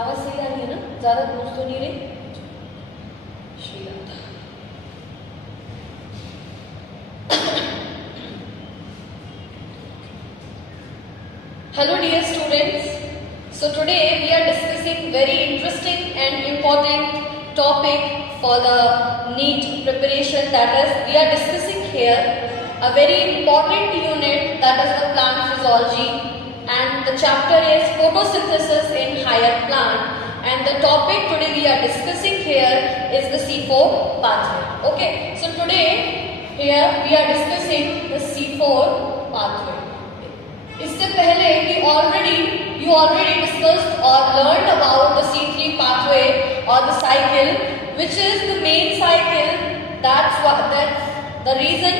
आवाज सही आ रही है ना? ज्यादा गूंज तो नहीं रही? श्री Radha. Hello dear students. So today we are discussing very interesting and important topic for the NEET preparation, that is we are discussing here a very important unit, that is the plant physiology, and the chapter is photosynthesis in higher plant, and the topic today we are discussing here is the C4 pathway. Okay, so today here we are discussing the C4 pathway. इससे पहले you already discussed or learned about the C3 pathway or the cycle, which is the main cycle. That's the reason.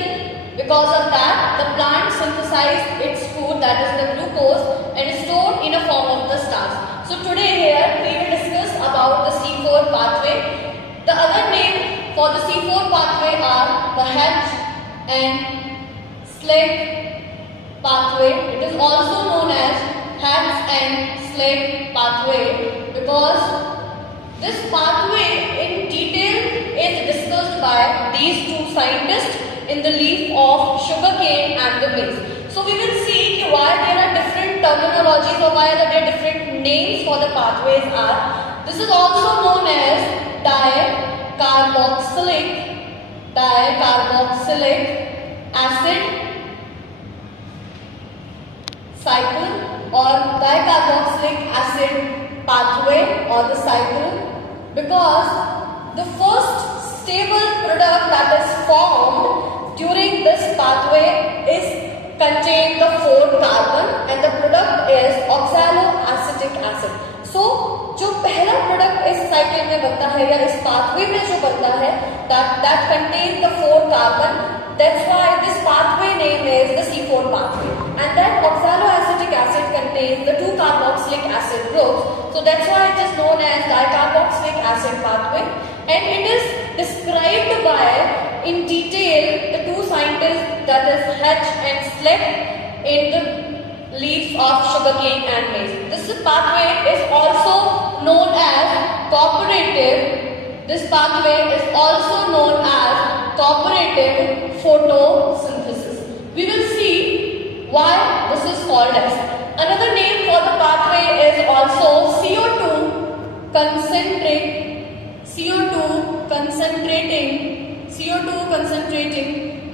Because of that, the plant synthesizes its food, that is the glucose, and is stored in a form of the starch. So today here we will discuss about the C4 pathway. The other name for the C4 pathway are the Hatch and Slag pathway. It is also known as Hatch and Slag pathway because this pathway in detail is discussed by these two scientists in the leaf of sugarcane and the maize. So we will see why there are different terminologies or why there are different names for the pathways are. This is also known as dicarboxylic acid cycle or dicarboxylic acid pathway or the cycle, because the first stable product that is formed during this pathway is contain the 4 carbon and the product is oxaloacetic acid. So जो पहला प्रोडक्ट इस साइकिल में बनता है या इस पाथवे में जो बनता है that contains the 4 carbon. That's why this pathway name is the C4 pathway, and that oxaloacetic acid contains the 2 carboxylic acid groups. So that's why it is known as dicarboxylic acid pathway, and it is described by in detail the two scientists, that is Hatch and Slag, in the leaves of sugarcane and maize. This pathway is also known as cooperative. This pathway is also known as cooperative photosynthesis. We will see why this is called as. Another name for the pathway is also CO2 concentrating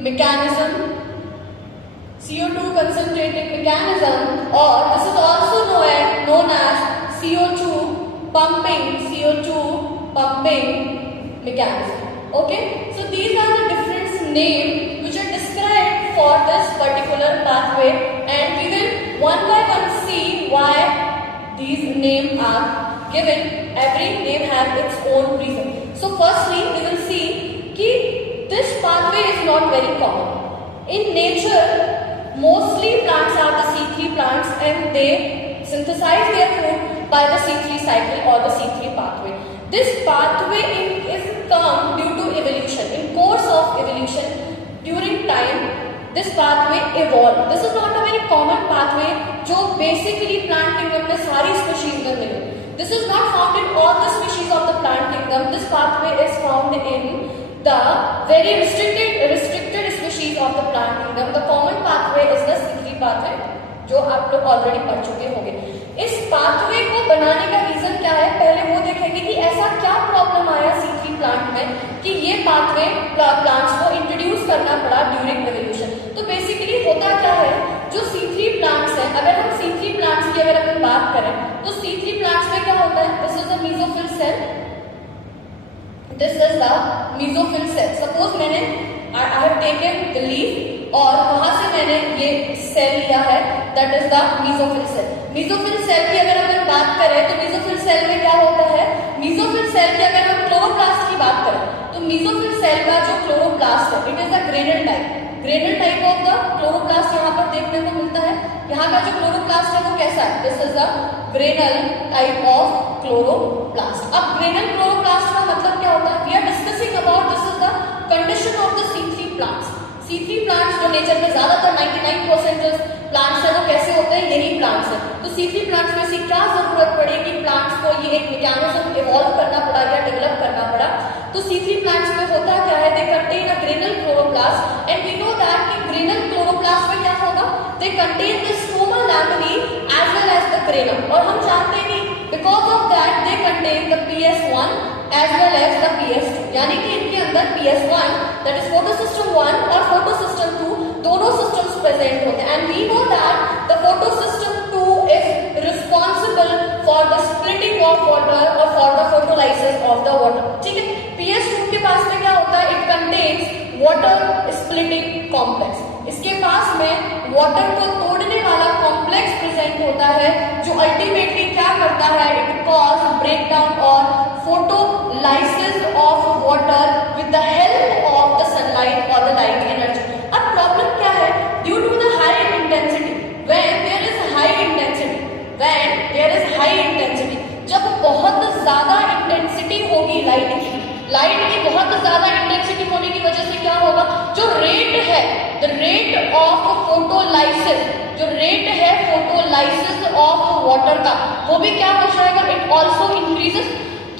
mechanism. CO2 concentrating mechanism, or this is also known as CO2 pumping mechanism. Okay, so these are the different names which are described for this particular pathway, and we will one by one see why these names are given. Every name has its own reason. So firstly we will see कि this pathway is not very common. In nature, mostly plants are the C3 plants and they synthesize their food by the C3 cycle or the C3 pathway. This pathway is come due to evolution. In course of evolution, during time, this pathway evolved. This is not a very common pathway जो basically plant kingdom में सारी species में मिले. This is not found in all the species of the plant kingdom. This pathway is found in the very restricted species of the plant kingdom. The common pathway is the C3 pathway, जो आप लोग ऑलरेडी पढ़ चुके होंगे. इस पाथवे को बनाने का रीजन क्या है, पहले वो देखेंगे कि ऐसा क्या प्रॉब्लम आया C3 प्लांट में कि ये पाथवे प्लांट्स को इंट्रोड्यूस करना पड़ा ड्यूरिंग एवोल्यूशन. तो बेसिकली होता क्या है, जो C3 प्लांट्स हैं, अगर हम C3 प्लांट्स की अगर अपन बात करें तो C3 प्लांट्स में क्या होता है, this is the mesophyll cell. This is the mesophyll cell. Suppose मैंने I have taken the leaf और वहां से मैंने ये सेल लिया है, that is the mesophyll cell. Mesophyll cell की अगर हम बात करें तो mesophyll cell में क्या होता है, mesophyll cell की अगर हम क्लोरोप्लास्ट की बात करें तो mesophyll cell का जो क्लोरोप्लास्ट है, it is a granule type of the chloroplast यहाँ पर देखने को मिलता है. यहाँ का जो क्लोरोप्लास्ट है वो कैसा है, this is the granal type of chloroplast. अब ग्रेनल क्लोरोप्लास्ट का मतलब क्या होता है, we are discussing about this is the condition of the C3 plants. C3 plants जो नेचर में ज्यादातर 99% जो प्लांट्स है वो कैसे होते हैं, यही प्लांट्स है. तो C3 प्लांट्स में से क्या जरूरत पड़ेगी प्लांट्स को की एक मैकेनिज्म इवॉल्व करना पड़ा या डेवलप करना पड़ा। तो C3 प्लांट्स में होता क्या है, they contain a granal chloroplast and we know that कि ग्रेनल क्लोरोप्लास्ट में क्या होगा, they contain the stroma lamellae as well as the grana, और हम जानते हैं कि because of that they contain the PS1 as well as the PS2, यानी कि इनके अंदर PS1 दैट इज फोटोसिस्टम 1 और फोटोसिस्टम 2 दोनों सिस्टम्स प्रेजेंट होते हैं। And we know that the photosystem 2 is responsible for the splitting of water और for the photolysis of the water. ठीक है, PS2 के पास में क्या होता है, it contains water splitting complex, इसके पास में वाटर को तोड़ने वाला कॉम्प्लेक्स प्रेजेंट होता है, जो अल्टीमेटली क्या करता है, इट कॉज ब्रेकडाउन और photolysis of water with the help of the sunlight और द लाइट एनर्जी। अब प्रॉब्लम क्या है, due to the high intensity, when there is high intensity, when there is high intensity, जब बहुत ज्यादा इंटेंसिटी होगी लाइट की बहुत ज्यादा इंटेंसिटी होने की वजह से क्या होगा, जो रेट है, द रेट ऑफ फोटोलाइसिस, जो रेट है फोटोलाइसिस ऑफ वाटर का, वो भी क्या हो जाएगा, इट ऑल्सो इंक्रीजेस,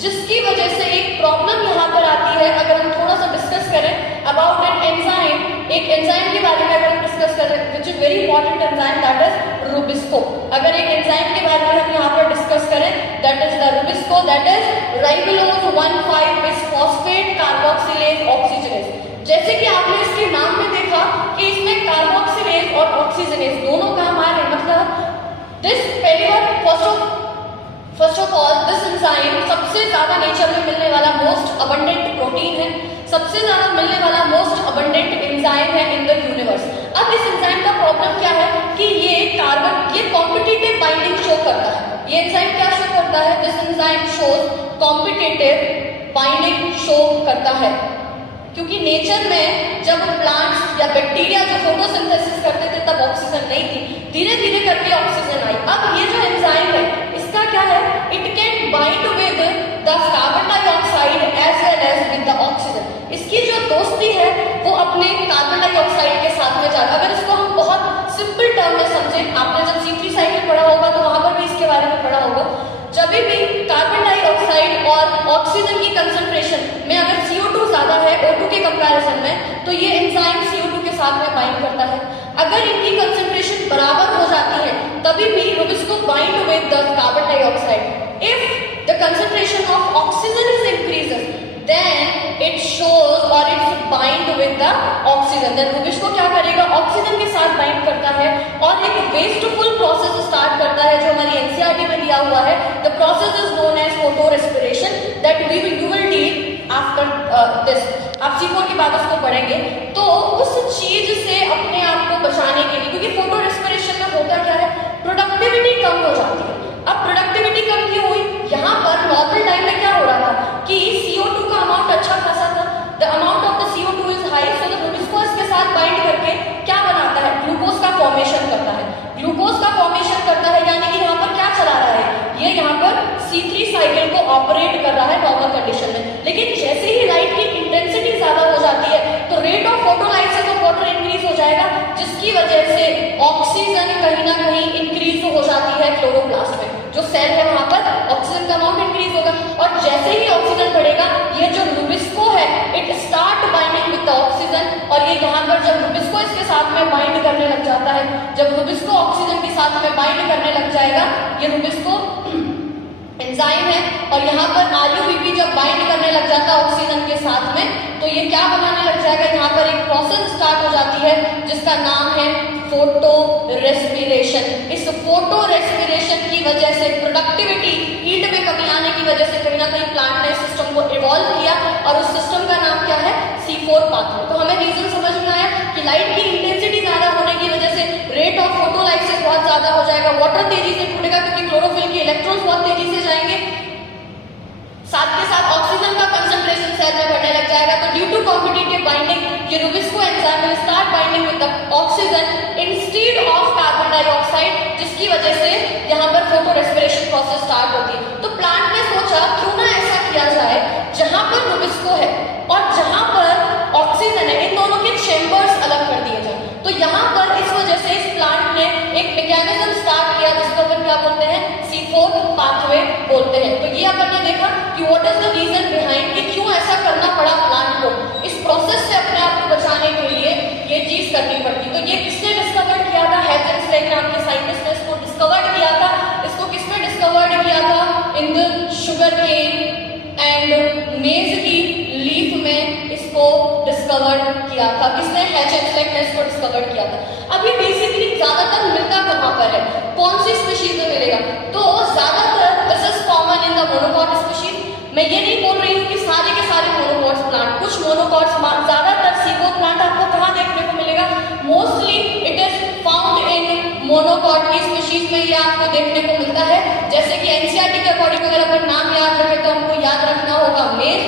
जिसकी वजह से एक प्रॉब्लम यहाँ पर आती है। अगर हम थोड़ा सा डिस्कस करें अबाउट एन एंजाइम, एक एंजाइम के बारे में अगर हम डिस्कस करें which is very important enzyme, that is Rubisco. अगर एक एंजाइम के बारे में हम यहाँ पर डिस्कस करें, that is the rubisco, that is ribulose 1,5-बिसफॉस्फेट कार्बोक्सिलेज ऑक्सीजनेज। जैसे कि आपने इसके नाम में देखा कि इसमें कार्बोक्सिलेज और ऑक्सीजनेज दोनों काम आ रहे हैं, मतलब दिस पहली बार first of all this enzyme सबसे ज्यादा नेचर में मिलने वाला मोस्ट अबंडेंट प्रोटीन है, सबसे ज्यादा मिलने वाला मोस्ट अबंडेंट एंजाइम है इन द यूनिवर्स। अब इस एंजाइम का प्रॉब्लम क्या है कि ये कॉम्पिटिटिव बाइंडिंग शो करता है। ये एंजाइम क्या शो करता है, this enzyme shows competitive binding show करता है, क्योंकि नेचर में जब प्लांट्स या बैक्टीरिया जो फोटोसिंथेसिस करते थे तब ऑक्सीजन नहीं थी, धीरे धीरे करके ऑक्सीजन आई। अब ये जो एंजाइम है इसका क्या है, it can bind with the carbon dioxide as well as with the oxygen. इसकी जो दोस्ती है वो अपने कार्बन डाइऑक्साइड के साथ में जाता है। अगर इसको हम बहुत सिंपल टर्म में समझें, आपने जब C3 साइकिल पढ़ा होगा तो वहां पर भी इसके बारे में पढ़ा होगा, जब भी कार्बन डाइऑक्साइड और ऑक्सीजन की कंसंट्रेशन में अगर CO2 ज्यादा है O2 के कंपैरिजन में, तो ये एंजाइम CO2 के साथ में बाइंड करता है। अगर इनकी कंसंट्रेशन बराबर हो जाती है तभी भी rubisco bind with the carbon dioxide. If the concentration of oxygen is increases then it shows और it's bind with the oxygen, then rubisco क्या करेगा, ऑक्सीजन के साथ बाइंड करता है और एक वेस्टफुल प्रोसेस स्टार्ट करता है जो हमारी NCERT में दिया हुआ है। The process is known as photo respiration that you will deal after this. आप C4 के बाद उसको पढ़ेंगे। तो उस चीज से अपने आप को बचाने के लिए, क्योंकि फोटो रेस्पिरेशन में होता क्या है, प्रोडक्टिविटी कम हो जाती है। अब प्रोडक्टिविटी कम क्यों हुई, यहाँ पर नॉर्मल टाइम में क्या हो रहा था कि CO2 का अमाउंट अच्छा खासा था, the amount of the CO2 is high, so the Rubisco इसके साथ बाइंड करके क्या बनाता है, ग्लूकोज का फॉर्मेशन करता है। ग्लूकोज का फॉर्मेशन करता है यानी कि यहाँ पर क्या चला रहा है, ये यहाँ पर C3 साइकिल को ऑपरेट कर रहा है नॉर्मल कंडीशन में। लेकिन जैसे ही लाइट की इंटेंसिटी ज्यादा हो जाती है तो rate of photolysis of water increase हो जाएगा, जिसकी वजह से ऑक्सीजन कहीं ना कहीं इंक्रीज हो जाती है क्लोरोप्लास्ट में, जो सेल है वहां पर ऑक्सीजन का अमाउंट इंक्रीज होगा। और जैसे ही ऑक्सीजन बढ़ेगा, ये जो रुबिस्को है it start binding with the oxygen, और ये यहाँ पर जब रुबिस्को इसके साथ में बाइंड करने लग जाता है, जब रुबिस्को ऑक्सीजन के साथ में बाइंड करने लग जाएगा, ये रुबिस्को एंजाइम है, और यहाँ पर RUBP जब बाइंड करने लग जाता है ऑक्सीजन के साथ में, तो ये क्या बनाने लग जाएगा, यहाँ पर एक प्रोसेस स्टार्ट हो जाती है जिसका नाम है फोटो रेस्पिरेशन। इस फोटो रेस्पिरेशन की वजह से प्रोडक्टिविटी, हीट में कमी आने की वजह से कहीं ना कहीं प्लांट ने सिस्टम को इवॉल्व किया, और उस सिस्टम का नाम क्या है, C4 पाथवे। तो हमें रीजन समझ में आया कि लाइट की इंटेंसिटी ज्यादा होने की वजह से रेट ऑफ फोटोलाइसिस बहुत ज्यादा हो जाएगा, वाटर तेजी से टूटेगा क्योंकि क्लोरोफिल के इलेक्ट्रॉन्स बहुत तेजी से जाएंगे, साथ के साथ ऑक्सीजन का कंसंट्रेशन सेल में बढ़ने लग जाएगा। तो ड्यू टू कॉम्पिटिटिव बाइंडिंग ये Rubisco enzyme will start binding with the oxygen instead of carbon dioxide, जिसकी वजह से यहाँ पर फोटो रेस्पिरेशन प्रोसेस स्टार्ट होती है। तो प्लांट ने सोचा क्यों ना ऐसा किया जाए, जहां पर रुबिस्को है और जहां पर ऑक्सीजन है, इन दोनों के चेंबर्स अलग कर दिए जाए। तो यहाँ पर इस वजह से इस प्लांट ने एक मैकेनिज्म स्टार्ट किया जिसको अपन क्या बोलते हैं, C4 पाथवे बोलते हैं। तो ये what is the reason behind कि क्यों ऐसा करना पड़ा प्लांट को, इस प्रोसेस से अपने आप को बचाने के लिए ये चीज करनी पड़ती। तो ये किसने डिस्कवर किया था? हेजेंस्लेग नाम के साइंटिस्ट ने इसको डिस्कवर किया था। इसको किसने डिस्कवर किया था? In the sugar cane and maize की लीफ में इसको डिस्कवर किया था। किसने? हेजेंस्लेग ने इसको डिस्कवर किया था। अब ये बेसिकली ज्यादातर मिलता कहाँ पर है, कौन सी स्पीशीज में मिलेगा? तो ज्यादातर this is common in the monocot species. मैं ये नहीं बोल रही हूँ कि सारे के सारे मोनोकॉट्स प्लांट, कुछ मोनोकॉट्स, ज्यादातर सीवो प्लांट आपको कहाँ देखने को मिलेगा? Mostly it is found in monocot की स्पीशीज में ये आपको देखने को मिलता है। जैसे कि एनसीईआरटी के अकॉर्डिंग अगर अपन नाम याद रखें तो हमको याद रखना होगा मेज,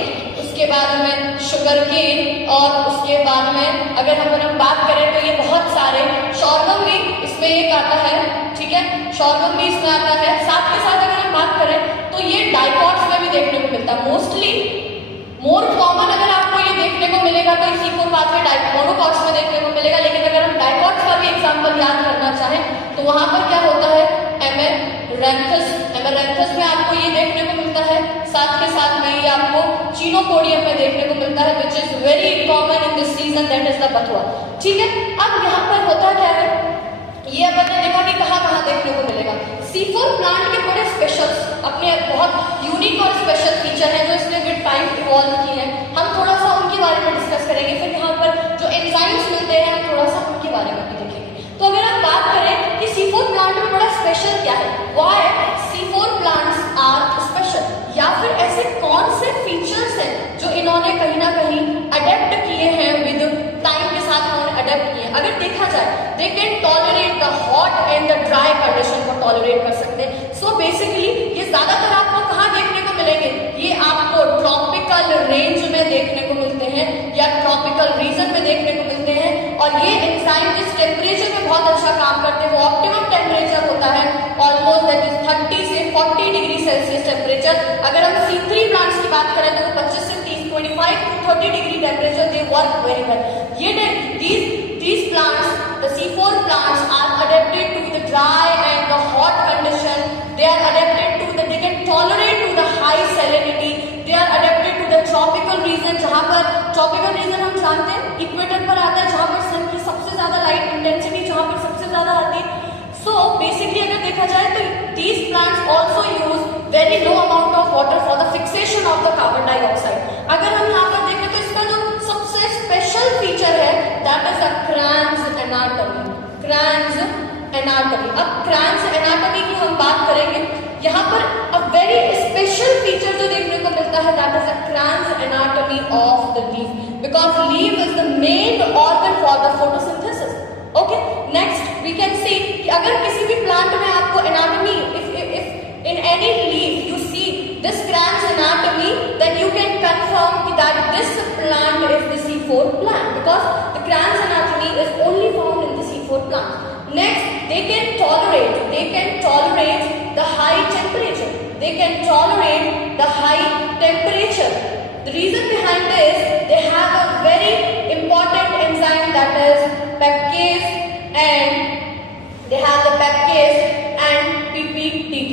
उसके बाद में शुगर केन, और उसके बाद में अगर हम बात करें तो ये बहुत सारे शॉर्गम भी इसमें एक आता है, ठीक है, शॉर्गम भी इसमें आता है। साथ के साथ अगर हम बात करें तो ये डाइकॉट्स में भी देखने को मिलता है। मोस्टली मोर कॉमन अगर आपको ये देखने को मिलेगा तो इसी को बाद में मोनोकॉट्स में देखने को मिलेगा। लेकिन अगर हम डाइकॉट्स का भी एग्जाम्पल याद करना चाहें तो वहां पर क्या होता है? एमेरैंथस, एमेरैंथस में आपको ये देखने को मिलता है। साथ के साथ में ये आपको चीनोपोडियम में देखने को मिलता है, which is very common in this season, that is the बथुआ। ठीक है, अब यहाँ पर होता क्या है, ये अपन ने देखा कि कहाँ देखने को मिलेगा। C4 प्लांट के बड़े स्पेशल, अपने बहुत यूनिक और स्पेशल फीचर हैं जो इसने विद टाइम इवॉल्व किए हैं। हम थोड़ा सा उनके बारे में डिस्कस करेंगे। फिर यहाँ पर जो एंजाइम्स मिलते हैं हम थोड़ा सा उनके बारे में भी देखेंगे। तो अगर हम बात करें कि C4 प्लांट में बड़ा स्पेशल क्या है, why C4 plants are special, या फिर ऐसे कौन से फीचर्स हैं जो इन्होंने कहीं ना कहीं अडेप्ट किए हैं, विद टाइम के साथ इन्होंने अडेप्ट किए हैं। अगर देखा जाए they can tolerate the hot and the dry condition को टॉलरेट कर सकते हैं। सो बेसिकली ये ज्यादातर आपको कहाँ देखने को मिलेंगे? ये आपको ट्रॉपिकल रेंज में देखने को मिलते हैं या ट्रॉपिकल रीजन में देखने को मिलते हैं। और ये एंजाइम जिस टेम्परेचर में बहुत अच्छा काम करते हैं वो ऑप्टिमम टेम्परेचर होता है ऑलमोस्ट दैट इज 30 से 40 डिग्री सेल्सियस टेम्परेचर। अगर हम C3 प्लांट्स की बात करें तो वो 25 से 25 to 30 degree temperature they work very well. ये these plants, the C4 plants are adapted to the dry and the hot condition. They are adapted to the, they can tolerate to the high salinity. They are adapted to the tropical region, जहाँ पर tropical region हम जानते हैं इक्वेटर पर आता है, जहाँ पर सन की सबसे ज्यादा लाइट इंटेंसिटी जहाँ पर सबसे ज्यादा आती है। So basically अगर देखा जाए तो these plants also use very low amount of water for the fixation of the carbon dioxide. अगर हम यहाँ पर देखें तो इसका जो सबसे स्पेशल फीचर है that is the Kranz anatomy. क्रैंस एनाटॉमी, अब क्रैंस एनाटॉमी की हम बात करेंगे। यहाँ पर अ वेरी स्पेशल फीचर जो देखने को मिलता है that is the Kranz anatomy of the leaf, because leaf is the main organ for the photosynthesis. Okay, next we can see कि अगर किसी भी प्लांट में आपको anatomy, if in any leaf you see this crans anatomy, then you can confirm that this plant is the C4 plant, because the crans anatomy is only found in the C4 plant. Next, they can tolerate the high temperature. They can tolerate the high temperature. The reason behind this, they have a very important enzyme that is peptase, and they have the peptase and PPTK.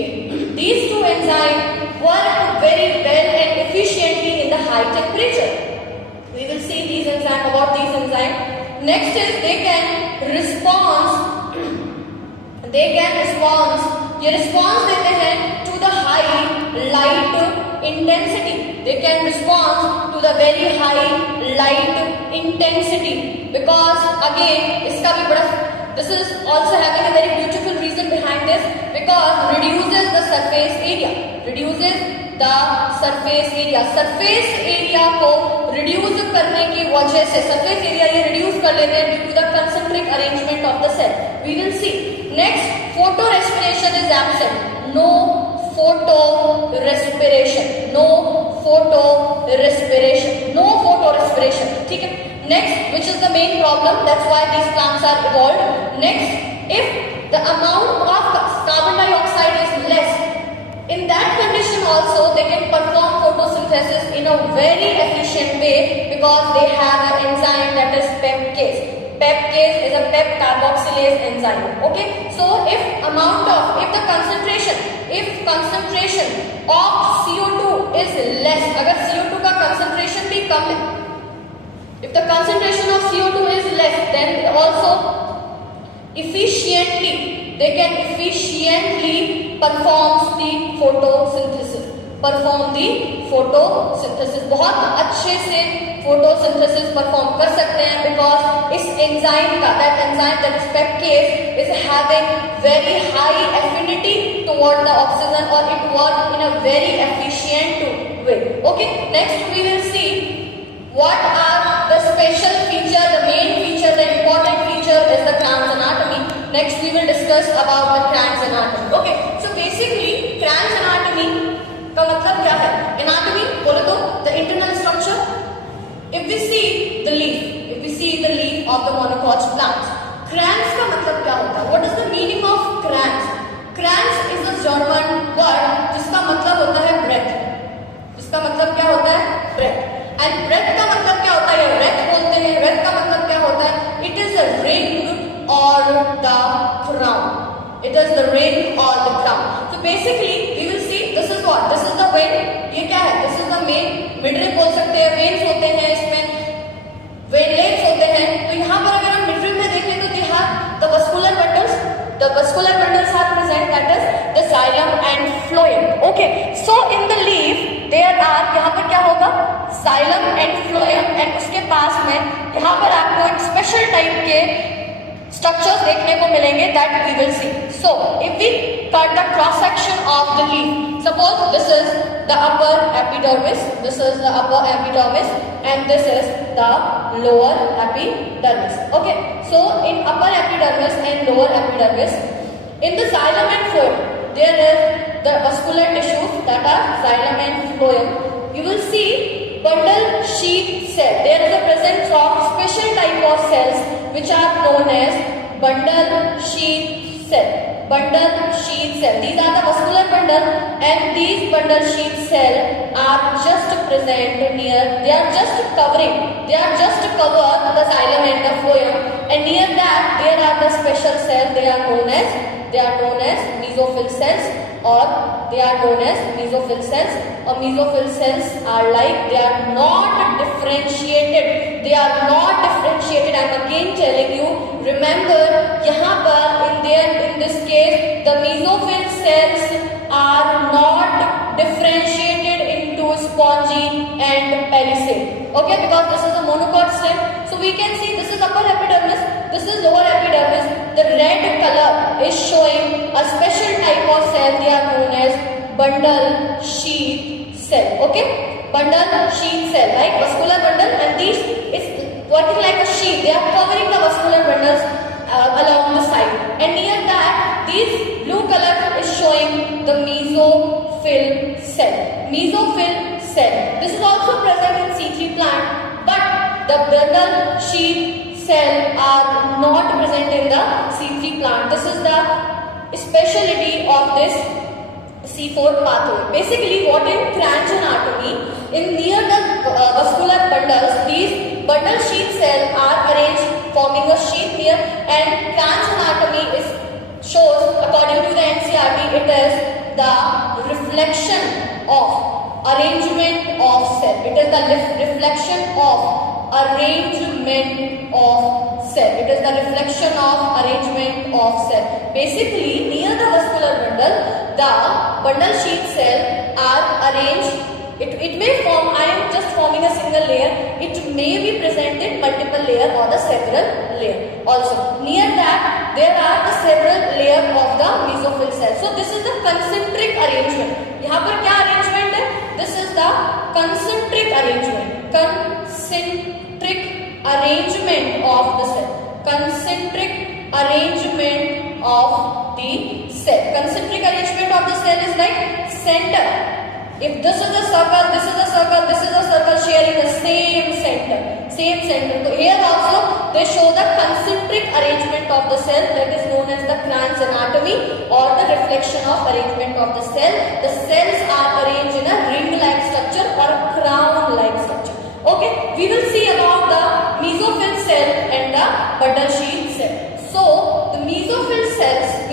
These two enzymes work very well and efficiently in the high temperature. We will see these enzymes, about these enzymes. Next is they can respond. ये response देते हैं to the high light intensity. They can respond to the very high light intensity, because again इसका भी बड़ा, this is also having a very beautiful reason behind this, because reduces the surface area. Surface area को रिड्यूस करने की वजह से surface area ये रिड्यूस कर लेते हैं due to the concentric arrangement of the cell. We will see. Next, photo respiration is absent. No photo respiration. ठीक है. Next, which is the main problem, that's why these plants are evolved. Next, if the amount of carbon dioxide is less, in that condition also they can perform photosynthesis in a very efficient way, because they have an enzyme that is peptase. Peptase is a pep carboxylase enzyme. Okay, so if the concentration of CO2 is less, अगर CO2 का concentration भी कम है, if the concentration of CO2 is less, then also they can efficiently perform the photosynthesis. बहुत अच्छे से photosynthesis perform कर सकते हैं, because इस enzyme का, that is peptidase is having very high affinity toward the oxygen, or it works in a very efficient way. Okay, next we will see what are the special feature, the main feature, the important feature is the Kranz anatomy. Next we will discuss about the Kranz anatomy. Okay, so basically Kranz anatomy का मतलब क्या है? Anatomy बोले तो the internal structure. If we see the leaf of the monocots plants, Kranz का मतलब क्या होता है? What is the meaning of Kranz? Kranz is a German word जिसका मतलब होता है breath. जिसका मतलब क्या होता है? Breath. And breath का मतलब क्या होता है? Breath बोलते हैं. Breath का मतलब क्या होता है? It is a ring or the crown. It is the ring or the crown. So basically we will see, this is what? This is the vein. ये क्या है? This is the main midrib बोल सकते हैं. Veins होते हैं इसमें, veinlets होते हैं. तो यहाँ पर अगर हम midrib में देखें तो they have the vascular bundles. The vascular bundles are present, that is the xylem and phloem. Okay, so in the leaf there are, यहाँ पर क्या होगा? Xylem and phloem, and उसके पास में यहाँ पर आपको एक special type के structures देखने को मिलेंगे, that we will see. So if we cut the cross section of the leaf, suppose this is the upper epidermis, and this is the lower epidermis. Okay, so in upper epidermis and lower epidermis, in the xylem and phloem, there is the vascular tissues, that are xylem and phloem. You will see bundle sheath cell. There is a presence of special type of cells which are known as bundle sheath cell. These are the vascular bundle, and these bundle sheath cell are just present near, they are just cover the xylem and the phloem, and near that there are the special cells. They are known as mesophyll cells, or they are known as mesophyll cells. Or mesophyll cells are like, they are not differentiated. I'm again telling you, remember यहाँ पर in this case the mesophyll cells are not differentiated into spongy and palisade. Okay, because this is a monocot stem. So we can see this is upper epidermis, this is lower epidermis. The red color is showing a special type of cell. They are known as bundle sheath cell. Okay, bundle sheath cell, right? Vascular bundle, and these is working like a sheath. They are covering the vascular bundles along the side, and near that this blue color is showing the mesophyll cell. This is also present in C3 plant, but the bundle sheath cell are not present in the C3 plant. This is the specialty of this C4 pathway. Basically, what in Kranz anatomy, in near the vascular bundles, these bundle sheath cells are arranged forming a sheath here, and Kranz anatomy shows, according to the NCERT, it is the reflection of arrangement of cell. It is the reflection of arrangement of cell. It is the reflection of arrangement of cell. Basically, near the vascular bundle, the bundle sheath cell are arranged. It may form, I am just forming a single layer. It may be present in multiple layer or the several layer. Also, near that, there are the several layer of the mesophyll cell. So, this is the concentric arrangement. यहाँ पर क्या arrangement है? This is the concentric arrangement. Concentric arrangement of the cell. Concentric arrangement of the cell. Concentric arrangement of the cell is like center. If this is a circle, this is a circle, this is a circle sharing the same center. So here also they show the concentric arrangement of the cell, that is known as the Kranz anatomy, or the reflection of arrangement of the cell. The cells are arranged in a ring-like structure or a crown-like structure. Okay, we will see about the mesophyll cell and the bundle sheath cell. So the mesophyll cells.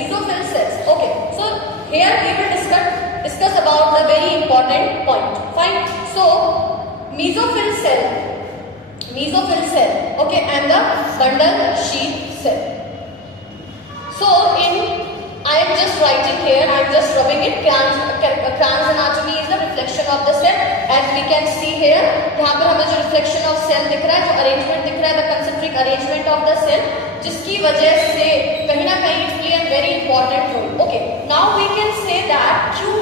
Okay, so here we will discuss about the very important point. Fine. mesophyll cell, okay, and the bundle sheath cell. So I am just writing here, I am just rubbing it. Kranz anatomy is the reflection of the cell, as we can see here. यहाँ पर हमें जो reflection of cell दिख रहा है, जो arrangement दिख रहा है, the concentric arrangement of the cell, जिसकी वजह से कहीं ना कहीं it play a very important role. Okay, now we can say that क्यों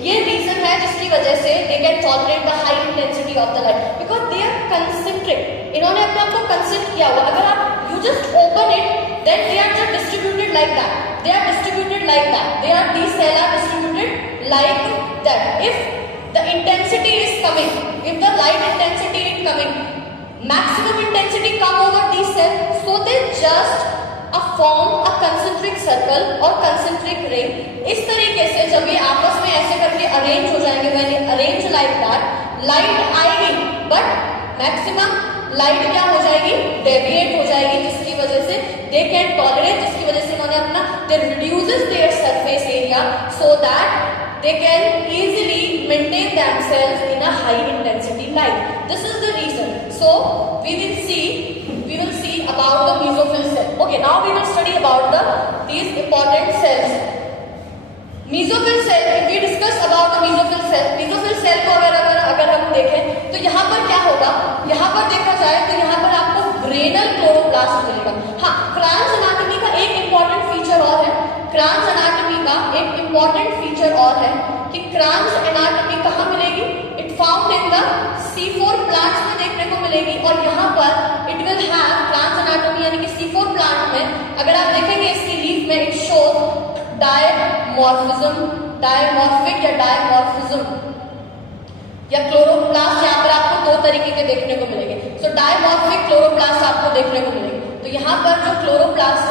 ये reason है जिसकी वजह से they can tolerate the high intensity of the light, because they are concentric. इन्होंने अपने आप को concentrate किया हुआ. अगर आप you just open it, then they are just distributed like that. They are distributed like that. These cells are distributed like that. If the intensity is coming, if the light intensity is coming, maximum intensity come over these cells, so they just form a concentric circle or concentric ring. इस तरीके से जब ये आपस में ऐसे करके arrange हो जाएंगे, when it arrange like that, light आएगी, but maximum लाइट क्या हो जाएगी, डेविएट हो जाएगी, जिसकी वजह से दे कैन टॉलरेट, जिसकी वजह से उन्होंने अपना they reduces their surface area so that they can easily maintain themselves in a high intensity light. This is the reason. So we will see about the mesophyll cell. Okay, now we will study about these important cells. Mesophyll cell, if we discuss about the mesophyll cell को अगर हम देखें तो यहाँ पर क्या होगा, यहाँ पर देखा जाए तो यहाँ पर आपको ग्रेनल क्लोरोप्लास्ट मिलेगा. हाँ, क्रांस एनाटॉमी का एक इंपॉर्टेंट फीचर और है. क्रांस एनाटॉमी का एक इंपॉर्टेंट फीचर और है कि क्रांस एनाटॉमी कहाँ मिलेगी, it found in the C4 plants में देखने को मिलेगी. और यहाँ पर it will have cross anatomy यानी कि C4 प्लांट में अगर आप देखेंगे इसकी लीफ में इट शोज डायमॉर्फिक या डायमॉर्फिज्म या क्लोरोप्लास्ट. यहाँ पर आपको दो तरीके के देखने को मिलेंगे. सो डायमॉर्फिक क्लोरोप्लास्ट आपको देखने को मिलेंगे. तो यहाँ पर जो क्लोरोप्लास्ट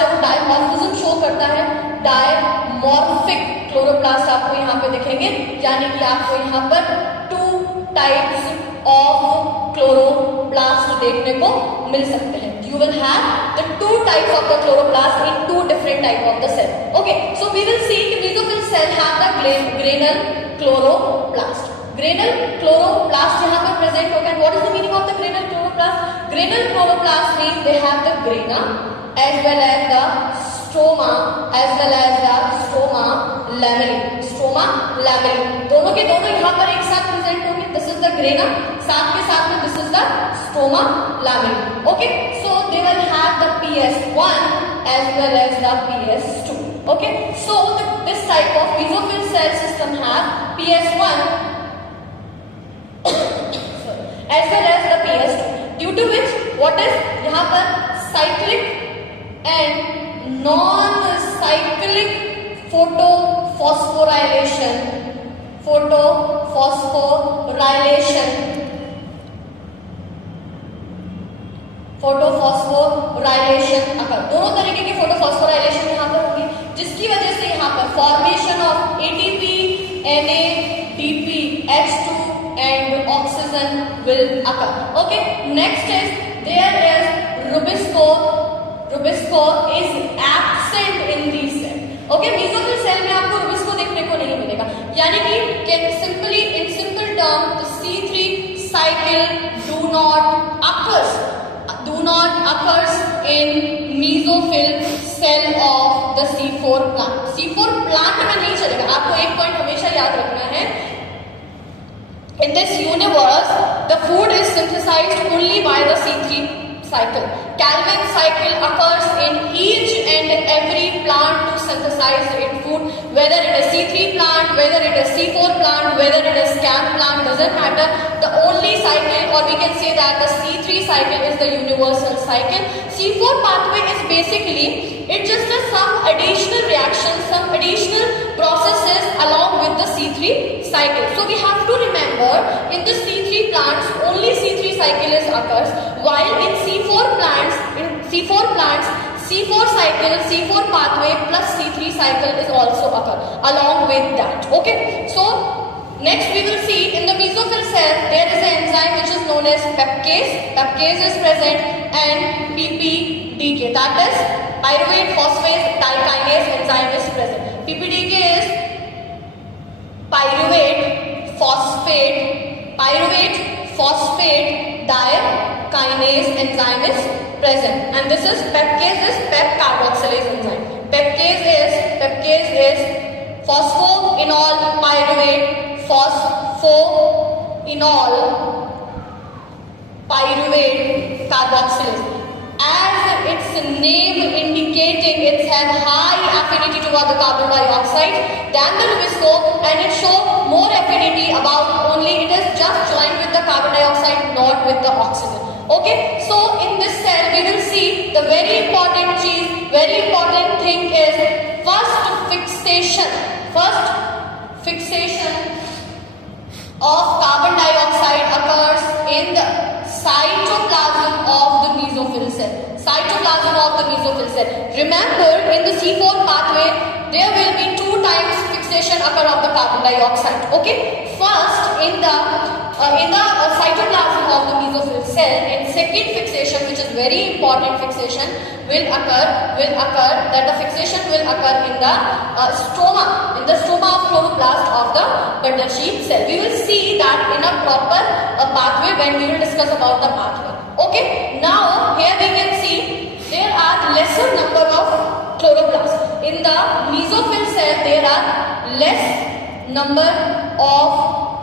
है वो डायमॉर्फिज्म शो करता है. डायमॉर्फिक क्लोरोप्लास्ट आपको यहाँ पे दिखेंगे, यानी कि आपको यहाँ पर 2 टाइप्स ऑफ क्लोरोप्लास्ट देखने को मिल सकते हैं. You will have the 2 types of the chloroplast in 2 different type of the cell. Okay, so we will see the mesophyll cell have the granule chloroplast. Granule chloroplast यहाँ पर present होगा. And what is the meaning of the granule chloroplast? Granule chloroplast means they have the grana as well as the stoma lamellae. दोनों के दोनों यहाँ पर एक साथ present होंगे. This is the grana, साथ के साथ में this is the stoma lamellae. Okay, so they will have the PS1 as well as the PS2. Okay, so this type of mesophyll cell system have PS1 as well as the PS2, due to which what is यहाँ पर cyclic and non-cyclic photosphorylation अगर दोनों तरीके की फोटोफॉस्फोराइलेशन यहाँ पर होगी, जिसकी वजह से यहाँ पर formation of ATP, NADP, H2 and oxygen will occur. Okay, next is there is rubisco is absent in these cells. Okay, mesophyll cell में आपको rubisco देखने को नहीं मिलेगा, यानी कि simply in simple term the C3 cycle do not occurs in mesophyll cell of the C4 plant. C4 plant में नहीं चलेगा. आपको एक पॉइंट हमेशा याद रखना है, in this universe the food is synthesized only by the C3 cycle. Calvin cycle occurs in each and every plant to synthesize its food, whether it is C3 plant, whether it is C4 plant, whether it is CAM plant, doesn't matter. The only cycle, or we can say that the C3 cycle is the universal cycle. C4 pathway is basically, it's just some additional reactions, some additional processes along with the C3 cycle. So we have to remember, in the C3 plants, only C3 cycle is occurs, while in C4 plants, C4 cycle, C4 pathway plus C3 cycle is also occur along with that. Okay, so next we will see in the mesophyll cell there is an enzyme which is known as peptase. Peptase is present and PPDK, that is pyruvate phosphate dikinase enzyme is present. PPDK is pyruvate phosphate dikinase enzyme is present, and this is pepcase is pep carboxylase enzyme. Pepcase is phosphoenol pyruvate carboxylase. As its name indicating, it has high affinity toward the carbon dioxide than the Rubisco, and it shows more affinity about only it is just joined with the carbon dioxide, not with the oxygen. Okay, so in this cell we will see the very important thing is first fixation of carbon dioxide occurs in the cytoplasm of the mesophyll cell. Remember, in the C4 pathway, there will be 2 times fixation occur of the carbon dioxide. Okay, first in the cytoplasm of the mesophyll cell, and second fixation, which is very important fixation, will occur. That the fixation will occur in the stoma of chloroplast of the bundle sheath cell. We will see that in a proper pathway when we will discuss about the pathway. Okay, now here we can see there are lesser number of chloroplasts. In the mesophyll cell there are less number of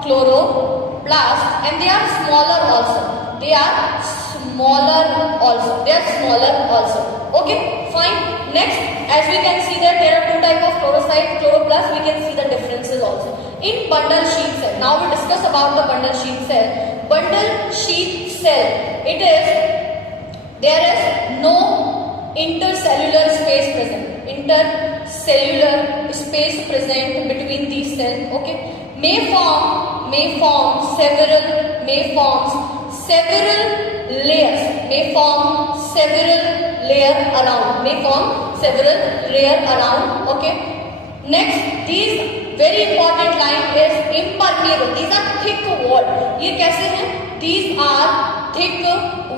chloroplasts, and they are smaller also. Okay, fine. Next, as we can see that there are 2 types of chloroplasts, we can see the differences also. In bundle sheath cell, now we discuss about the bundle sheath cell. There is no intercellular space present between these cells. Okay, may form several layers around. Okay, next, these very important line is impermeable. These are thick wall. ये कैसे हैं? These are thick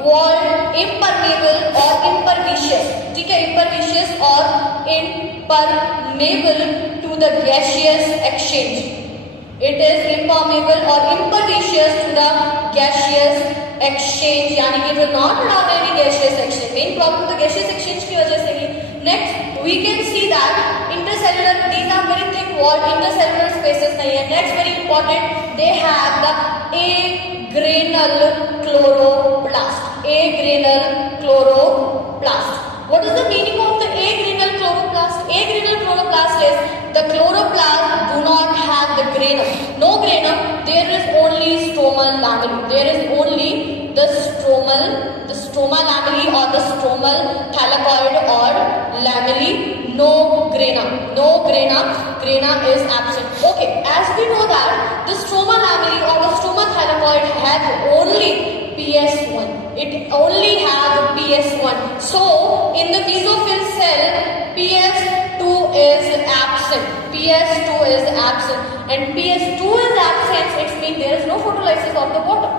wall, impermeable or impervious. ठीक है, impervious or impermeable to the gaseous exchange. It is impermeable or impervious to the gaseous exchange, यानी कि it will not allow any gaseous exchange. Main problem तो gaseous exchange की वजह से ही. Next, we can see that intercellular, these are very thick wall, intercellular spaces नहीं है. Next, very important, they have the agranal chloroplast. What is the meaning of the agranal chloroplast? Agranal chloroplast is the chloroplast do not have the granum. No granum, there is only stromal lamellae. There is only the stroma lamellae or the stromal thylakoid or lamellae. No granum. Grana is absent. Okay, as we know that the stroma lamellae or the stroma thylakoid have only PS1. It only have PS1. So in the mesophyll cell, PS2 is absent. And PS2 is absent. It means there is no photolysis of the water.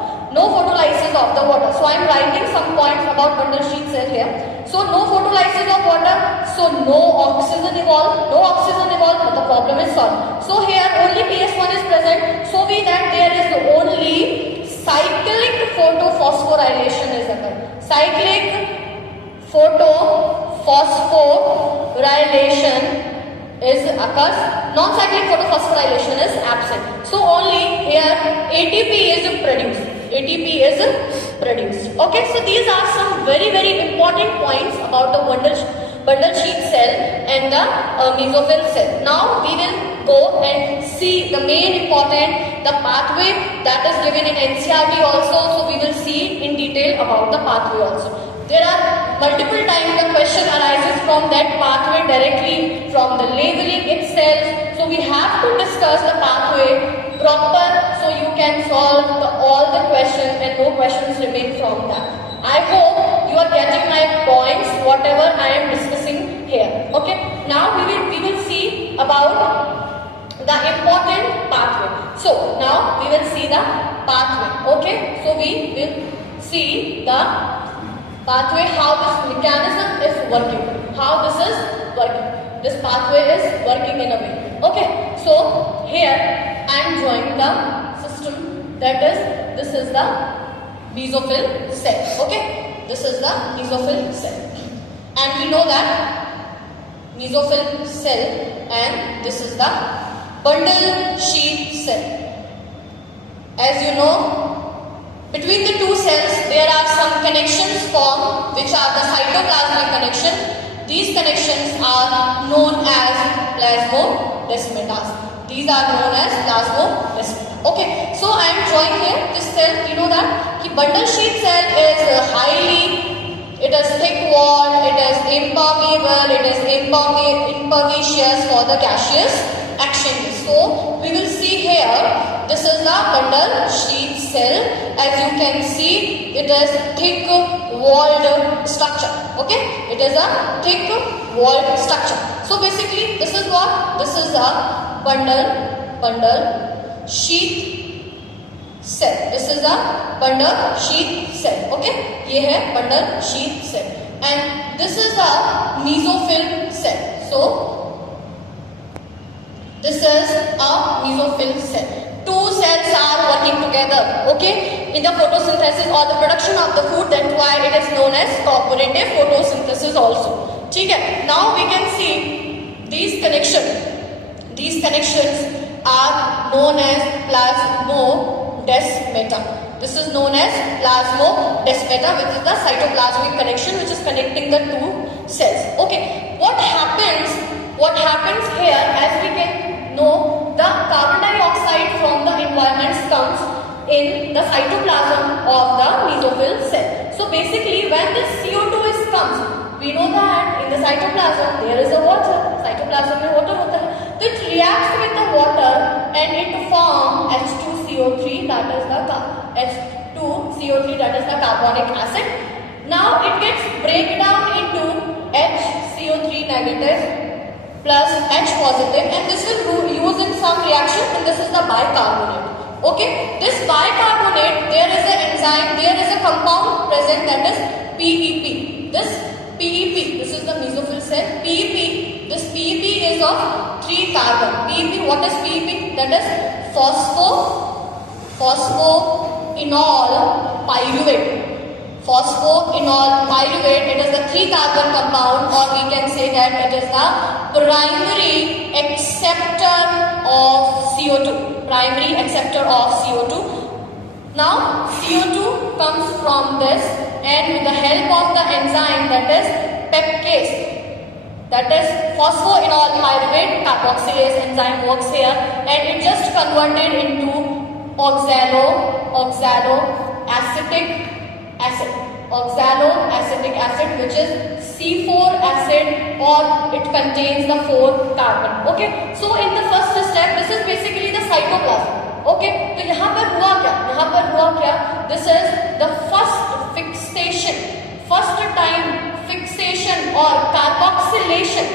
So I am writing some points about bundle sheath cell here. So no photolysis of water. So no oxygen evolved. But the problem is solved. So here only PS1 is present. So we that there is only cyclic photophosphorylation is occurred. Cyclic photophosphorylation is occurs. Non-cyclic photophosphorylation is absent. So only here ATP is produced. Okay, so these are some very important points about the bundle sheath cell and the mesophyll cell. Now we will go and see the main important, the pathway that is given in NCERT also. So we will see in detail about the pathway also. There are multiple times the question arises from that pathway directly from the labeling itself. So we have to discuss the pathway proper so you can solve all the questions and no questions remain from that. I hope you are getting my points, whatever I am discussing here. Okay, now we will see about the important pathway. So now we will see the pathway. Okay, so we will see the pathway, how this mechanism is working, this pathway is working in a way. Okay, so here I am drawing the system, that is this is the mesophyll cell. Okay, this is the mesophyll cell, and we know that mesophyll cell, and this is the bundle sheath cell. As you know, between the two cells there are some connections formed, which are the cytoplasmic connection. These connections are known as plasmodesmatas. These are known as plasmodesmata. Okay, so I am drawing here this cell. We know that the bundle sheath cell is it is thick walled, it is impermeable, it is impervious for the gaseous action. So we will see here, this is the bundle sheath cell. As you can see, it is thick walled structure. Okay, it is a thick walled structure. So basically, this is what? This is a bundle sheath cell. This is a bundle sheath cell. Okay, ये है bundle sheath cell, and this is a mesophyll cell. So this is a mesophyll cell. Two cells are working together, okay, in the photosynthesis or the production of the food. That's why it is known as cooperative photosynthesis also. ठीक है? Now we can see these connections. These connections are known as plasmodesmata. This is known as plasmodesmata, which is the cytoplasmic connection which is connecting the two cells. Okay, what happens here, as we can know, the carbon dioxide from the environment comes in the cytoplasm of the mesophyll cell. So basically, when this CO2 comes, we know that in the cytoplasm there is a water. Cytoplasm में water होता है, so it reacts with the water and it forms H2CO3, that is the carbonic acid. Now it gets break down into HCO3 negative plus H positive, and this will use in some reaction, and this is the bicarbonate. Okay, this bicarbonate, there is an enzyme, there is a compound present, that is PEP. This PEP, this is the mesophyll cell. PEP, this PEP is of 3 carbon. PEP, what is PEP? That is phosphoenol pyruvate. Phosphoenol pyruvate, it is the 3 carbon compound, or we can say that it is the primary acceptor of CO2. Primary acceptor of CO2. Now CO2 comes from this, and with the help of the enzyme, that is peptase, that is phosphoenol pyruvate carboxylase enzyme works here, and it just converted into oxaloacetic acid, which is C4 acid, or it contains the 4 carbon. Okay, so in the first step, this is basically the cytoplasm. Okay, तो यहाँ पर हुआ क्या? This is the first time fixation or carboxylation.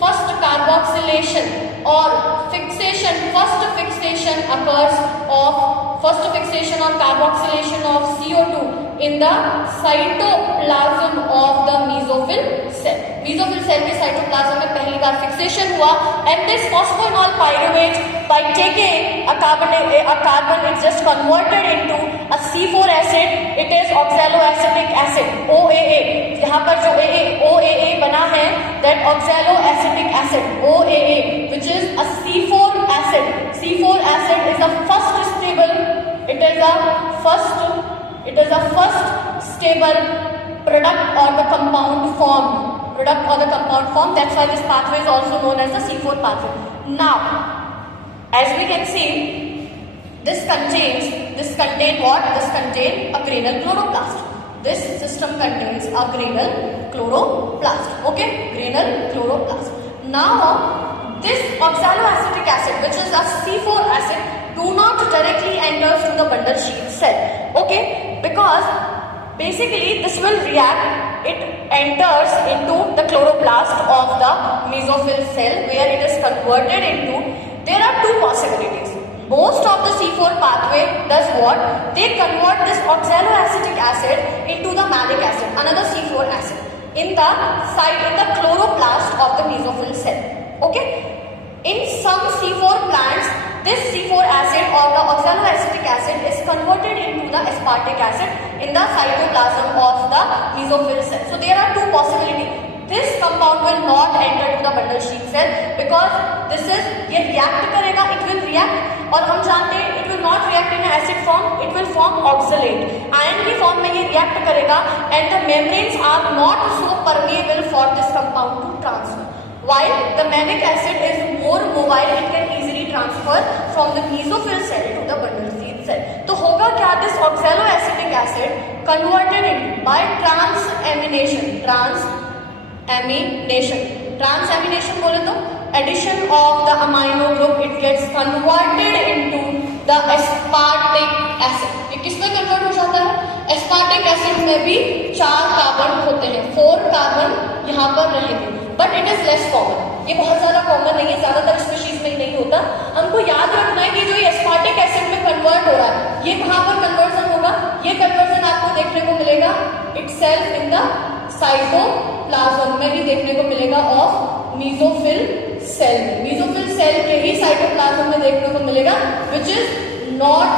First fixation occurs of carboxylation of CO2 in the cytoplasm of the mesophyll cell. Mesophyll cell के cytoplasm में पहली बार fixation हुआ, and this phosphoenol pyruvate, by taking a carbon, it just converted into a C4 acid. It is oxaloacetic acid, OAA. यहाँ पर जो OAA बना है, that oxaloacetic acid, OAA, which is a C4 acid. C4 acid is the first stable. It is a first stable product or the compound formed. That's why this pathway is also known as the C4 pathway. Now, as we can see, this contains a granule chloroplast. This system contains a granule chloroplast. Okay, granule chloroplast. Now, this oxaloacetic acid, which is a C4 acid, do not directly enter through the bundle sheath cell. Okay, because basically this will react. It enters into the chloroplast of the mesophyll cell, where it is converted into. There are two possibilities. Most of the C4 pathway does what? They convert this oxaloacetic acid into the malic acid, another C4 acid, in the chloroplast of the mesophyll cell. Okay? In some C4 plants, this C4 acid or the oxaloacetic acid is converted into the aspartic acid in the cytoplasm of the mesophyll cell. So there are two possibilities. This compound will not enter to the bundle sheath cell because this is, ये react करेगा, it will react, और हम जानते हैं it will not react in acid form, it will form oxalate. Ion की फॉर्म में ये react करेगा and the membranes are not so permeable for this compound to transfer. While the malic acid is more mobile, it can easily transfer from the mesophyll cell to the bundle sheath cell. तो होगा क्या, this oxaloacetic acid converted in by transamination बोले तो addition of the amino group, it gets converted into the aspartic acid. ये किसमें कन्वर्ट हो जाता है? aspartic acid में भी 4 कार्बन होते हैं, 4 कार्बन यहाँ पर रहेंगे, but it is less common. ये बहुत ज्यादा कॉमन नहीं है, ज्यादातर स्पीशीज में नहीं होता. हमको याद रखना है कि जो ये एस्पार्टिक एसिड में कन्वर्ट हो रहा है, ये कहाँ पर कन्वर्जन होगा? ये कन्वर्जन आपको देखने को मिलेगा इटसेल्फ इन द साइटोप्लाज्म में भी देखने को मिलेगा ऑफ मेसोफिल सेल में. मेसोफिल सेल के ही साइटोप्लाज्म में देखने को मिलेगा, विच इज नॉट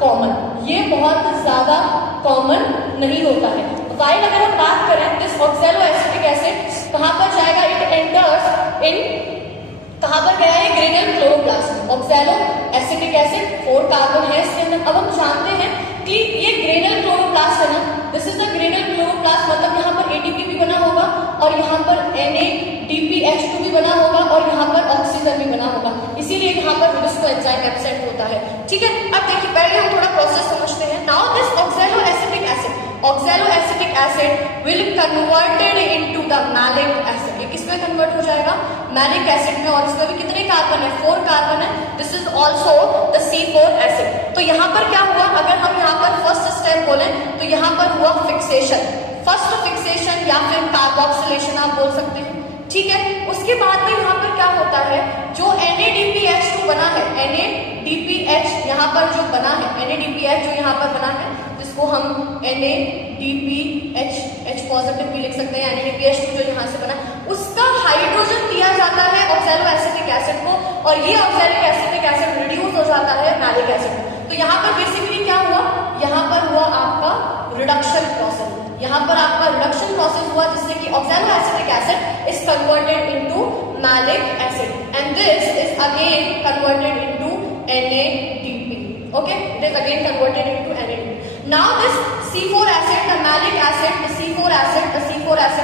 कॉमन. ये बहुत ज्यादा कॉमन नहीं होता है. वाइल अगर हम बात करें, दिस ऑक्सैलोएसिटिक एसिड कहाँ पर जाएगा? इट एंटर्स इन, कहाँ पर गया है? Granule chloroplast. ऑक्सैलोएसिटिक एसिड 4 कार्बन है इसके अंदर. अब हम जानते हैं कि ये ग्रेन्यूल क्लोरोप्लास्ट है ना, this is the granule chloroplast, मतलब यहाँ पर एटीपी भी बना होगा और यहाँ पर NADPH2 भी बना होगा और यहाँ पर ऑक्सीजन भी बना होगा, इसीलिए यहाँ पर विस्को एंजाइम एब्सेंट होता है. ठीक है, अब देखिए पहले हम थोड़ा प्रोसेस समझते हैं. Now this oxaloacetic acid will converted into the malic acid. ये किसमें कन्वर्ट हो जाएगा? मैलिक एसिड में. और इसमें भी कितने कार्बन है? 4 कार्बन है. This is also the C4 acid. तो यहाँ पर क्या हुआ? अगर हम यहाँ पर फर्स्ट स्टेप बोले तो यहाँ पर हुआ फिक्सेशन, फर्स्ट फिक्सेशन या फिर कार्बोक्सिलेशन आप बोल सकते हैं. ठीक है, उसके बाद में यहाँ पर क्या होता है? जो NADPH2 बना है, NADPH यहाँ पर जो बना है, NADPH जो यहाँ पर बना है, जिसको हम NADPH पॉजिटिव भी लिख सकते हैं, NADPH2 जो यहाँ से बना, उसका हाइड्रोजन दिया जाता है ऑक्सैलोएसिटिक एसिड को, और ये ऑक्सैलोएसिटिक एसिड रिड्यूस हो जाता है मैलिक एसिड. तो यहाँ पर बेसिकली क्या हुआ? यहाँ पर हुआ आपका रिडक्शन प्रोसेस. यहाँ पर आपका रिडक्शन प्रोसेस हुआ जिससे कि oxaloacetic acid is converted into malic acid and this is again converted into NADP. Okay, it is again converted into NADP. Now this C4 acid, the malic acid, the C4 acid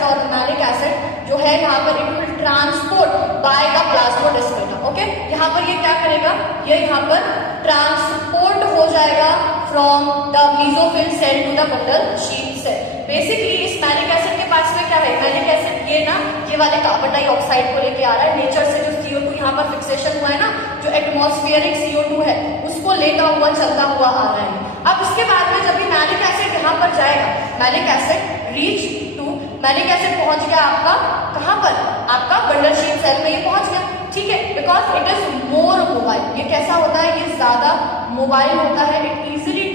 और the malic acid जो है यहाँ पर it will transport by the plasmodesmata. Okay, यहाँ पर ये क्या करेगा? ये यहाँ पर transport हो जाएगा from the mesophyll cell to the bundle sheath cell. Basically इस मैलिक एसिड के पास में क्या है? मैलिक एसिड ये ना, ये वाले कार्बन डाइऑक्साइड को लेके आ रहा है नेचर से. जो CO2 यहाँ पर फिक्सेशन हुआ है ना, जो एटमॉस्फेरिक CO2 है, उसको लेता हुआ चलता हुआ आ रहा है. अब उसके बाद में जब भी मैलिक एसिड यहाँ पर जाएगा, malic acid reach to, malic acid पहुंच गया आपका कहाँ पर? आपका बंडल शीट सेल में ये पहुंच गया. ठीक है, because it is more mobile. ये कैसा होता है? ये ज्यादा मोबाइल होता है. It easily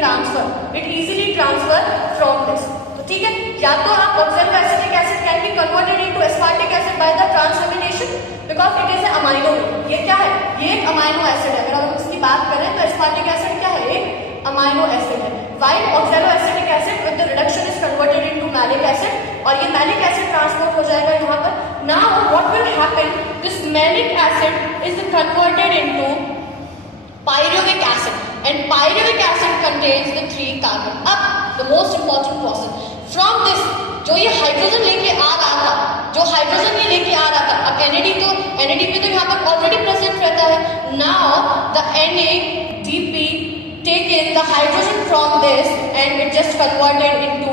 transfer from this. ठीक है, या तो आप oxaloacetic acid can be converted into aspartic acid by the transamination because it is a amino. ये क्या है? ये एक अमाइनो एसिड है. अगर हम इसकी बात करें तो एस्पार्टिक एसिड क्या है? एक अमाइनो एसिड है. while oxaloacetic acid with the reduction is converted into malic acid, और ये मैलिक एसिड ट्रांसपोर्ट हो जाएगा यहाँ पर. Now what will happen? This malic acid is converted into pyruvic acid and pyruvic acid contains the 3 carbon. अब the most important process from this, जो ये हाइड्रोजन लेके आ रहा था, जो हाइड्रोजन ये लेके आ रहा था, अब NADP तो यहाँ पर ऑलरेडी प्रेजेंट रहता है. now the NADP taken the hydrogen from this and it just converted into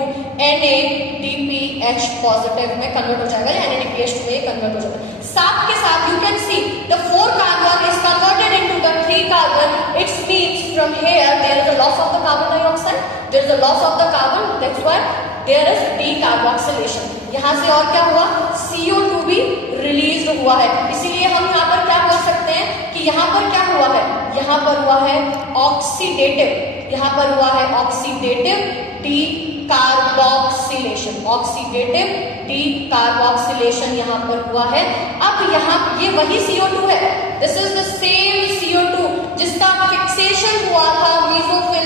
NADPH positive में कन्वर्ट हो जाएगा, या NADPH2 में कन्वर्ट हो जाएगा. साथ के साथ you can see the 4 carbon is converted into the 3 carbon. It means from here there is a loss of the carbon dioxide, there is a loss of the carbon, that's why there is decarboxylation. यहाँ से और क्या हुआ? CO2 भी रिलीज हुआ है. इसीलिए हम यहाँ पर क्या बोल सकते हैं कि यहाँ पर क्या हुआ है? यहाँ पर हुआ है ऑक्सीडेटिव, यहाँ पर हुआ है ऑक्सीडेटिव डीकार्बोक्सिलेशन, ऑक्सीडेटिव डीकार्बोक्सिलेशन यहाँ पर हुआ है. अब यहाँ ये वही CO2 है, this is the same CO2 जिसका फिक्सेशन हुआ था मेसोफिल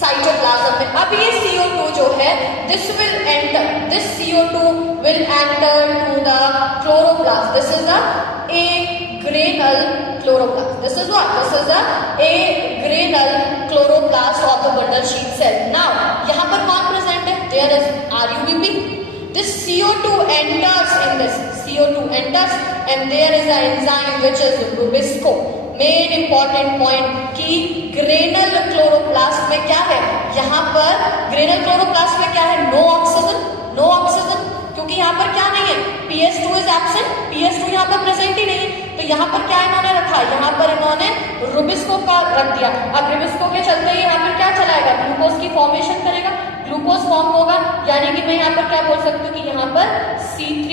साइटोप्लाज्म में। अब ये CO2 जो है this CO2 will enter to the chloroplast. This is a agranal chloroplast. This is what? This is a agranal chloroplast of the bundle sheath cell. Now यहाँ पर कौन present है? There is RUBP. This CO2 enters in this. CO2 enters and there is an enzyme which is rubisco. Main important point कि granal chloroplast में क्या है, यहाँ पर ग्रेनल क्लोरोप्लास्ट में क्या है? नो ऑक्सीजन, क्योंकि यहाँ पर क्या नहीं है? PS2 इज एब्सेंट, PS2 यहाँ पर प्रेजेंट ही नहीं। तो यहाँ पर क्या इन्होंने रखा? यहाँ पर इन्होंने रुबिस्को का रख दिया। अब रुबिस्को के चलते ही यहाँ पर क्या चलाएगा? ग्लूकोज की फॉर्मेशन करेगा, ग्लूकोज फॉर्म होगा, यानी कि मैं यहाँ पर क्या बोल सकती हूँ कि यहाँ पर C3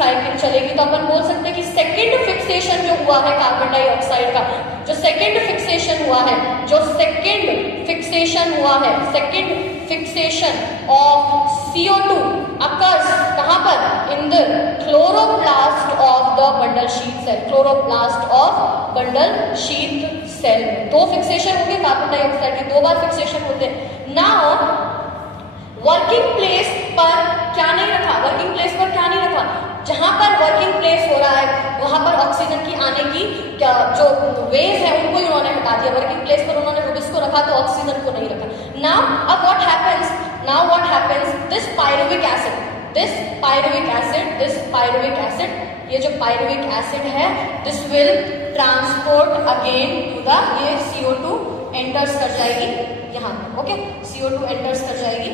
साइकिल चलेगी। तो अपन बोल सकते हैं कि सेकेंड फिक्सेशन जो हुआ है कार्बन डाइऑक्साइड का, जो सेकेंड फिक्सेशन हुआ है, second fixation of CO2 occurs कहाँ पर? In the chloroplast of the bundle sheath cell, chloroplast of bundle sheath cell. दो फिक्सेशन होंगे कार्बन डाइऑक्साइड के, 2 बार फिक्सेशन होते हैं। नाउ वर्किंग प्लेस पर क्या नहीं रखा? वर्किंग प्लेस पर क्या नहीं रखा? जहां पर वर्किंग प्लेस हो रहा है वहां पर ऑक्सीजन की आने की जो वेज है उनको उन्होंने हटा दिया। वर्किंग प्लेस पर उन्होंने रुबिस्को रखा तो ऑक्सीजन को नहीं रखा। नाउ अब what happens? This pyruvic acid, ये जो पायरुविक एसिड है this will transport again to the, ये CO2 एंटर्स कर जाएगी यहाँ पर। ओके, CO2 एंटर्स कर जाएगी,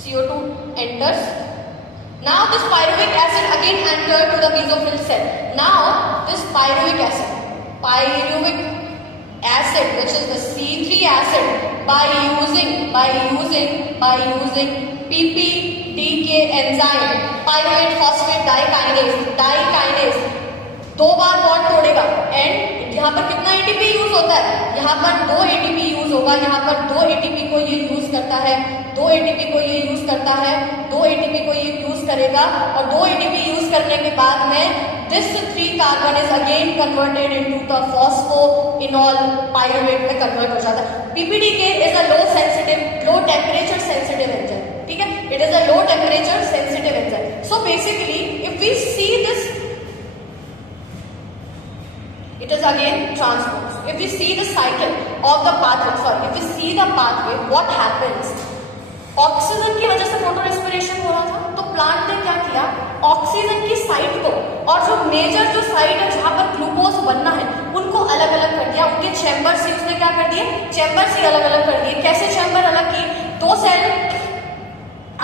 CO2 enters. Now this pyruvic acid again enter to the basophil cell. Now this pyruvic acid which is the C3 acid by using PPDK enzyme, pyruvate phosphate dikinase 2 बार bond तोड़ेगा and यहाँ पर कितना ATP use होता है? यहाँ पर 2 ATP use होगा। यहाँ पर 2 ATP को ये यूज करता है, 2 ATP को ये यूज करता है, 2 ATP को ये यूज करेगा और 2 ATP यूज करने के बाद में this 3 carbon is again converted into the phosphoenol pyruvate में कन्वर्ट हो जाता है। PPDK is a low temperature sensitive enzyme, ठीक है? It is a low temperature sensitive enzyme. So basically if we see this, it is again transports. If we see the cycle of the pathway, what happens? Oxygen की वजह से photo respiration हो रहा था, तो प्लांट ने क्या किया? ऑक्सीजन की साइट को और जो मेजर जो साइट है जहां पर ग्लूकोज बनना है उनको अलग अलग कर दिया। उनके चैम्बर्स ही उसने क्या कर दिए? चैम्बर्स ही अलग अलग कर दिए। कैसे चैम्बर अलग किए? 2 सेल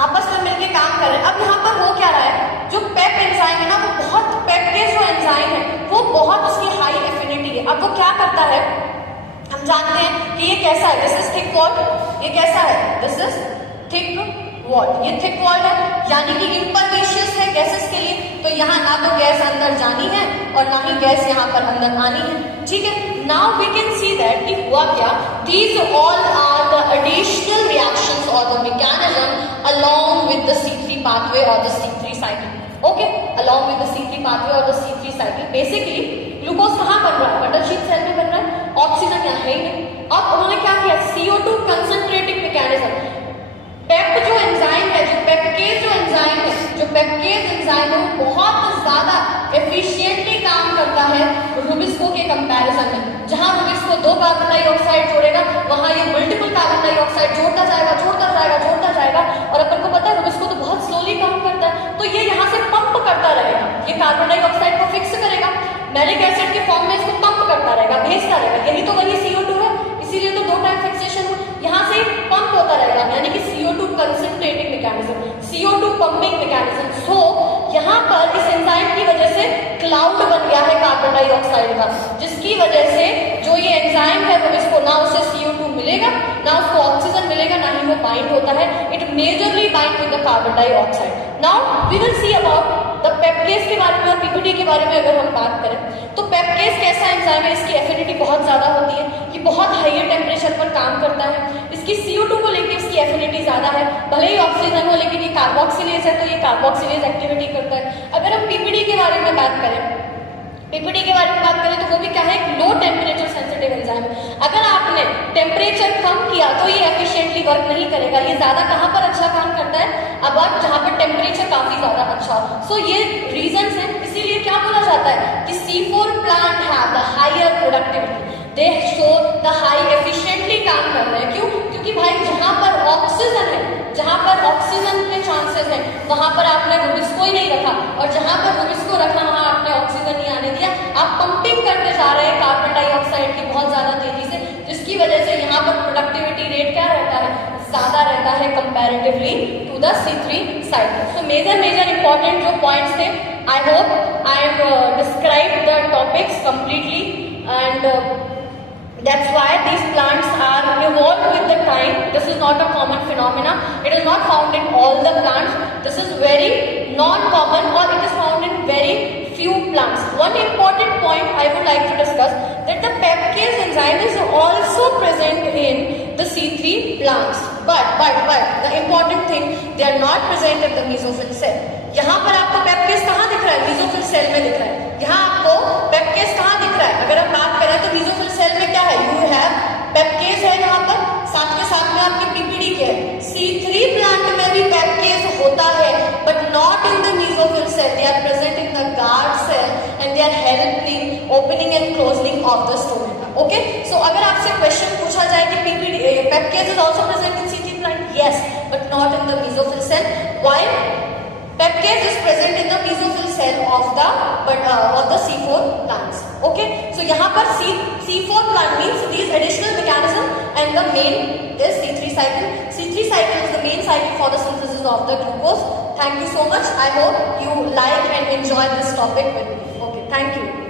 आपस में मिलकर काम कर रहे हैं। अब यहाँ पर हो क्या रहा है? जो पेप एंजाइम है ना, वो बहुत पेप के जो एंजाइम है वो बहुत उसकी हाई एफिनिटी है। अब वो क्या करता है? हम जानते हैं कि ये कैसा है? This is thick wall. ये कैसा है? This is thick wall. ये थिक वॉल है यानी कि इम्परमेशियस है गैसेस के लिए, तो यहाँ ना तो गैस अंदर जानी है और ना ही गैस यहाँ पर अंदर आनी है, ठीक है? Now we can see that कि हुआ क्या? These all are the additional reactions और the mechanism along with the C3 pathway or the C3 cycle. Okay, along with the C3 pathway or the C3 cycle. Basically, glucose कहाँ बन रहा है? Bundle sheath cell में बन रहा है, ऑक्सीजन यहाँ है ही नहीं। अब उन्होंने क्या किया? CO2 कंसंट्रेटिंग मैकेनिज्म, पेप जो एंजाइम है, जो पेपकेज एंजाइम है वो बहुत ज्यादा एफिशिएंटली काम करता है रुबिस्को के कंपैरिजन में। जहां रुबिस्को 2 कार्बन डाइऑक्साइड जोड़ेगा वहां ये मल्टीपल कार्बन डाइऑक्साइड जोड़ता जाएगा और अपन को पता है रुबिस्को तो बहुत स्लोली काम करता है, तो ये यहाँ से पंप करता रहेगा। ये कार्बन डाइऑक्साइड को फिक्स करेगा, मैलिक एसिड के फॉर्म में इसको पंप करता रहेगा, भेजता रहेगा। यही तो वही CO2 है, इसीलिए तो 2 टाइम फिक्सेशन हो, यहाँ से पंप होता रहेगा, यानी कि CO2 concentrating mechanism, CO2 pumping mechanism. So यहाँ पर इस एंजाइम की वजह से क्लाउड बन गया है कार्बन डाइऑक्साइड का, जिसकी वजह से जो ये एंजाइम है वो इसको ना उसे CO2 मिलेगा, ना उसको ऑक्सीजन मिलेगा, ना ही वो बाइंड होता है। It majorly bind with the carbon dioxide. Now we will see about the PEPcase के बारे में और PPD के बारे में अगर हम बात करें तो पेपकेज कैसा एंजाइम है? इसकी एफिनिटी बहुत ज्यादा होती है, ये बहुत हाईयर टेम्परेचर पर काम करता है, इसकी CO2 को लेकर इसकी एफिनिटी ज्यादा है, भले ही ऑक्सीजन हो लेकिन ये कार्बोक्सिलेज है तो ये कार्बोक्सिलेज एक्टिविटी करता है। अगर हम PPD के बारे में बात करें, पीपीडी के बारे में बात करें तो वो भी क्या है, लो टेम्परेचर सेंसिटिव एंजाइम। अगर आपने टेम्परेचर कम किया तो ये एफिशिएंटली वर्क नहीं करेगा। ये ज्यादा कहाँ पर अच्छा काम करता है, अब आप जहाँ पर टेम्परेचर काफी ज्यादा अच्छा हो। सो ये रीजंस हैं, इसीलिए क्या बोला जाता है कि C4 plant have the higher productivity, they show the high efficiently काम कर रहे हैं। क्यों? क्योंकि भाई जहाँ पर ऑक्सीजन है, जहाँ पर ऑक्सीजन के चांसेस हैं, वहां पर आपने रुबिस्को ही नहीं रखा, और जहां पर रुबिस्को रखा वहां आपने ऑक्सीजन नहीं आने दिया। आप पंपिंग करते जा रहे हैं कार्बन डाइऑक्साइड की बहुत ज्यादा तेजी से, जिसकी वजह से यहाँ पर प्रोडक्टिविटी रेट क्या रहता है, ज्यादा रहता है comparatively to the C3 cycle. So major important जो पॉइंट्स थे, I hope I have described the topics completely, and that's why these plants are evolved with the time. This is not a common phenomena. It is not found in all the plants. This is very non-common, or it is found in very few plants. One important point I would like to discuss, that the peptidase enzyme is also present in the C3 plants. But the important thing, they are not present in the mesophyll cell. यहाँ पर आपको पेप्टेज कहाँ दिख रहा है, mesophyll cell में दिख रहा है। यहाँ आपको पेप्टेज कहाँ दिख रहा है, अगर आप बात करें तो मेसोफिल सेल में क्या है, यू हैव पेप्टेज है यहाँ पर, साथ के साथ में आपके पीपीडी के है। C3 प्लांट में भी पेप्टेज होता है, but not in the mesophyll cell, they are present in the guard cell and they are helping opening and closing of the stomata. Okay, so अगर आपसे क्वेश्चन पूछा जाए कि PPD PEPcase is also present इन C3 plant, yes, but not in the mesophyll cell. Why? Peptidase is present in the mesophyll cell of the C4 plants. Okay, so यहाँ पर C4 plant means these additional mechanism, and the main is C3 cycle. C3 cycle is the main cycle for the synthesis of the glucose. Thank you so much. I hope you like and enjoy this topic with me. Okay, thank you.